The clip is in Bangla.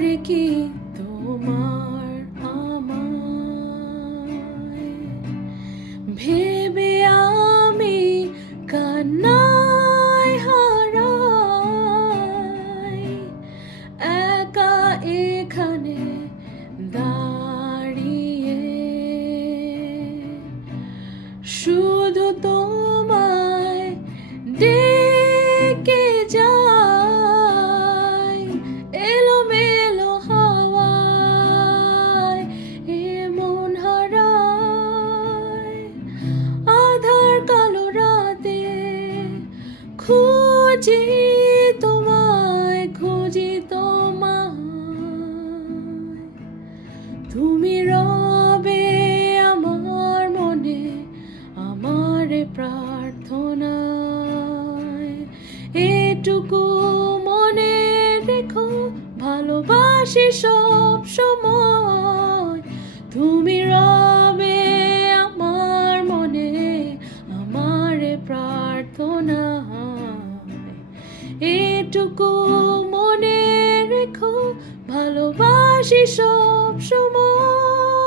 পারে কি তোমার আমায় ভেবে আমি কান্নায় হারাই একা এখানে দাঁড়িয়ে শুধু তোমায় ডেকে যাই এলোমেলো হাওয়ায় এমন হারায় আধার কালো রাতে খুঁজি তোমায় তুমি রবে আমার মনে আমার প্রার্থনায় এটুকু মনে রেখো ভালোবাসি সব সময় তুমি রবে আমার মনে আমার প্রার্থনায় এটুকু মনে রেখো ভালোবাসি সব সময়।